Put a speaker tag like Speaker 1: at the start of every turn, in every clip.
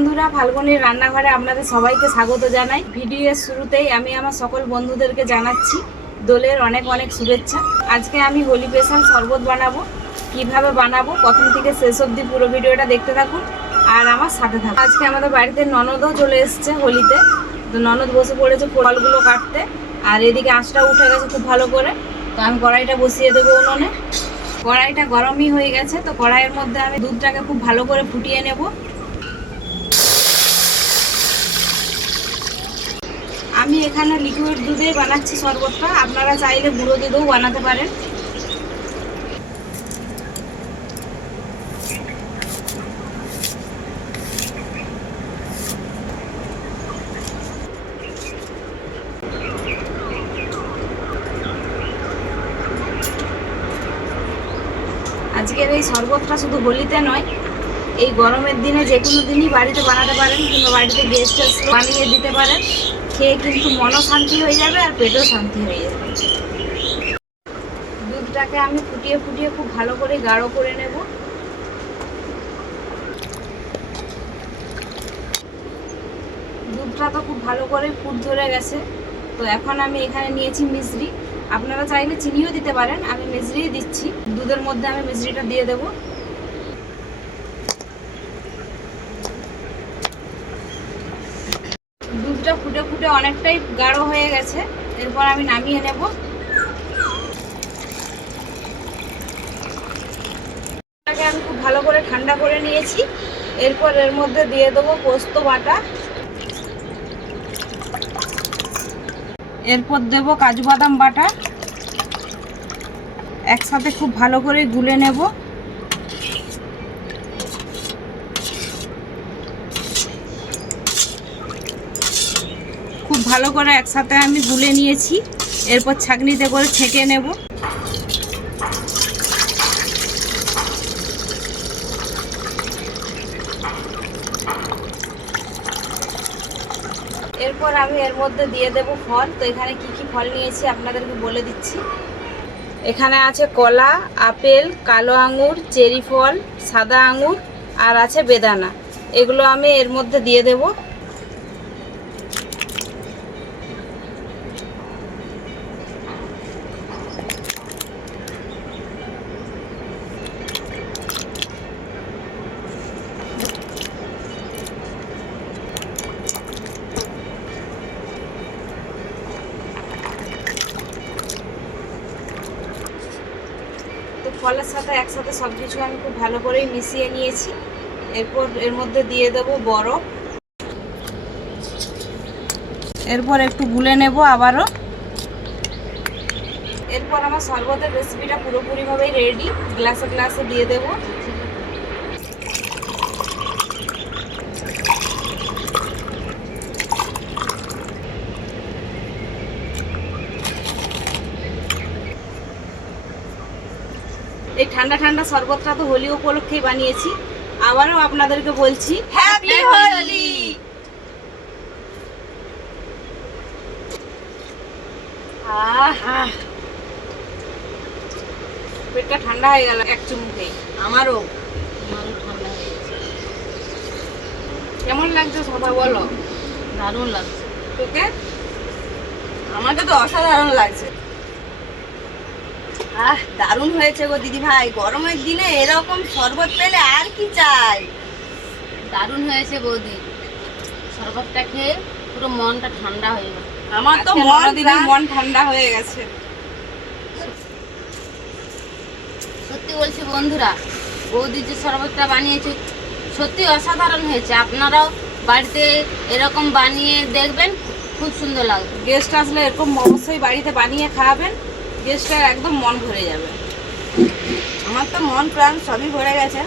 Speaker 1: বন্ধুরা, ফাল্গুনির রান্নাঘরে আপনাদের সবাইকে স্বাগত জানাই। ভিডিওর শুরুতেই আমি আমার সকল বন্ধুদেরকে জানাচ্ছি দোলের অনেক অনেক শুভেচ্ছা। আজকে আমি হোলি স্পেশাল শরবত বানাবো। কীভাবে বানাবো? প্রথম থেকে শেষ অবধি পুরো ভিডিওটা দেখতে থাকুন আর আমার সাথে থাকুন। আজকে আমাদের বাড়িতে ননদও চলে এসেছে হোলিতে। তো ননদ বসে পড়েছে ফলগুলো কাটতে। আর এদিকে আঁচটা উঠে গেছে খুব ভালো করে। তো আমি কড়াইটা বসিয়ে দেবো উনুনে। কড়াইটা গরমই হয়ে গেছে, তো কড়াইয়ের মধ্যে আমি দুধটাকে খুব ভালো করে ফুটিয়ে নেব। আমি এখানে লিকুইড দুধেই বানাচ্ছি শরবতটা। আপনারা চাইলে গুঁড়ো দুধেও বানাতে পারেন। আজকের এই শরবতটা শুধু হোলিতে নয়, এই গরমের দিনে যে কোনো দিনই বাড়িতে বানাতে পারেন কিংবা বাড়িতে গেস্ট বানিয়ে দিতে পারেন। খেয়ে কিন্তু মনও শান্তি হয়ে যাবে আর পেটও শান্তি হয়ে যাবে। দুধটাকে আমি ফুটিয়ে ফুটিয়ে খুব ভালো করে গাঢ় করে নেব। দুধটা তো খুব ভালো করে ফুট ধরে গেছে। তো এখন আমি এখানে নিয়েছি মিশ্রি আপনারা চাইলে চিনিও দিতে পারেন। আমি মিশ্রি দিচ্ছি। দুধের মধ্যে আমি মিশ্রিটা দিয়ে দেবো। দুধটা ফুটে ফুটে অনেকটাই গাঢ় হয়ে গেছে। এরপর আমি নামিয়ে নেব। আমি খুব ভালো করে ঠান্ডা করে নিয়েছি। এরপর এর মধ্যে দিয়ে দেবো পোস্ত বাটা। এরপর দেব কাজু বাদাম বাটা। একসাথে খুব ভালো করে গুলে নেব। ভালো করে একসাথে আমি গুলে নিয়েছি। এরপর ছাঁকনিতে করে ছেঁকে নেব। এরপর আমি এর মধ্যে দিয়ে দেব ফল। তো এখানে কি কি ফল নিয়েছি আপনাদেরকে বলে দিচ্ছি। এখানে আছে কলা, আপেল, কালো আঙুর, চেরি ফল, সাদা আঙুর আর আছে বেদানা। এগুলো আমি এর মধ্যে দিয়ে দেব। ফলের সাথে একসাথে সব কিছু আমি খুব ভালো করেই মিশিয়ে নিয়েছি। এরপর এর মধ্যে দিয়ে দেব বরফ। এরপর একটু গুলে নেব আবারও। এরপর আমার শরবতের রেসিপিটা পুরোপুরিভাবেই রেডি গ্লাসে গ্লাসে দিয়ে দেব। এই ঠান্ডা ঠান্ডা শরবতটা তো হোলি উপলক্ষেই বানিয়েছি। আবারও আপনাদেরকে বলছি হ্যাপি হোলি আহা! পেটটা ঠান্ডা হয়ে গেল এক চুমুকে।
Speaker 2: আমারও। আমারও ঠান্ডা হয়ে গেছে।
Speaker 1: কেমন লাগছে সবাই বলো?
Speaker 2: দারুণ লাগছে।
Speaker 1: তোকে?
Speaker 2: আমাকে তো অসাধারণ লাগছে। আহ দারুণ হয়েছে গো দিদি ভাই গরমের দিনে এরকম শরবত পেলে আর কি চাই? দারুণ হয়েছে বৌদি। শরবতটা খেয়ে পুরো মনটা ঠান্ডা হয়ে গেল। আমার তো মন
Speaker 1: মন ঠান্ডা হয়ে গেছে।
Speaker 2: সত্যি বলছি বন্ধুরা বৌদি যে শরবতটা বানিয়েছে সত্যি অসাধারণ হয়েছে। আপনারাও বাড়িতে এরকম বানিয়ে দেখবেন খুব সুন্দর লাগবে।
Speaker 1: গেস্ট আসলে এরকম অবশ্যই বাড়িতে বানিয়ে খাওয়াবেন। গেস্টের একদম মন ভরে যাবে।
Speaker 2: আমার তো মন প্রাণ সবই ভরে গেছে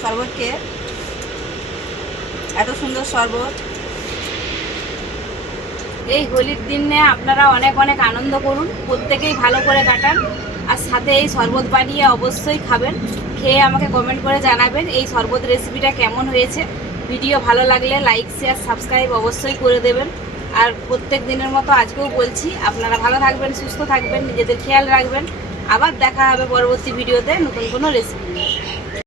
Speaker 2: শরবত খেয়ে এত সুন্দর শরবত।
Speaker 1: এই হোলির দিনে আপনারা অনেক অনেক আনন্দ করুন, প্রত্যেকেই ভালো করে কাটান, আর সাথে এই শরবত বানিয়ে অবশ্যই খাবেন। খেয়ে আমাকে কমেন্ট করে জানাবেন এই শরবত রেসিপিটা কেমন হয়েছে। ভিডিও ভালো লাগলে লাইক শেয়ার সাবস্ক্রাইব অবশ্যই করে দেবেন। আর প্রত্যেক দিনের মতো আজকেও বলছি, আপনারা ভালো থাকবেন, সুস্থ থাকবেন, নিজেদের খেয়াল রাখবেন। আবার দেখা হবে পরবর্তী ভিডিওতে নতুন কোনো রেসিপি নিয়ে।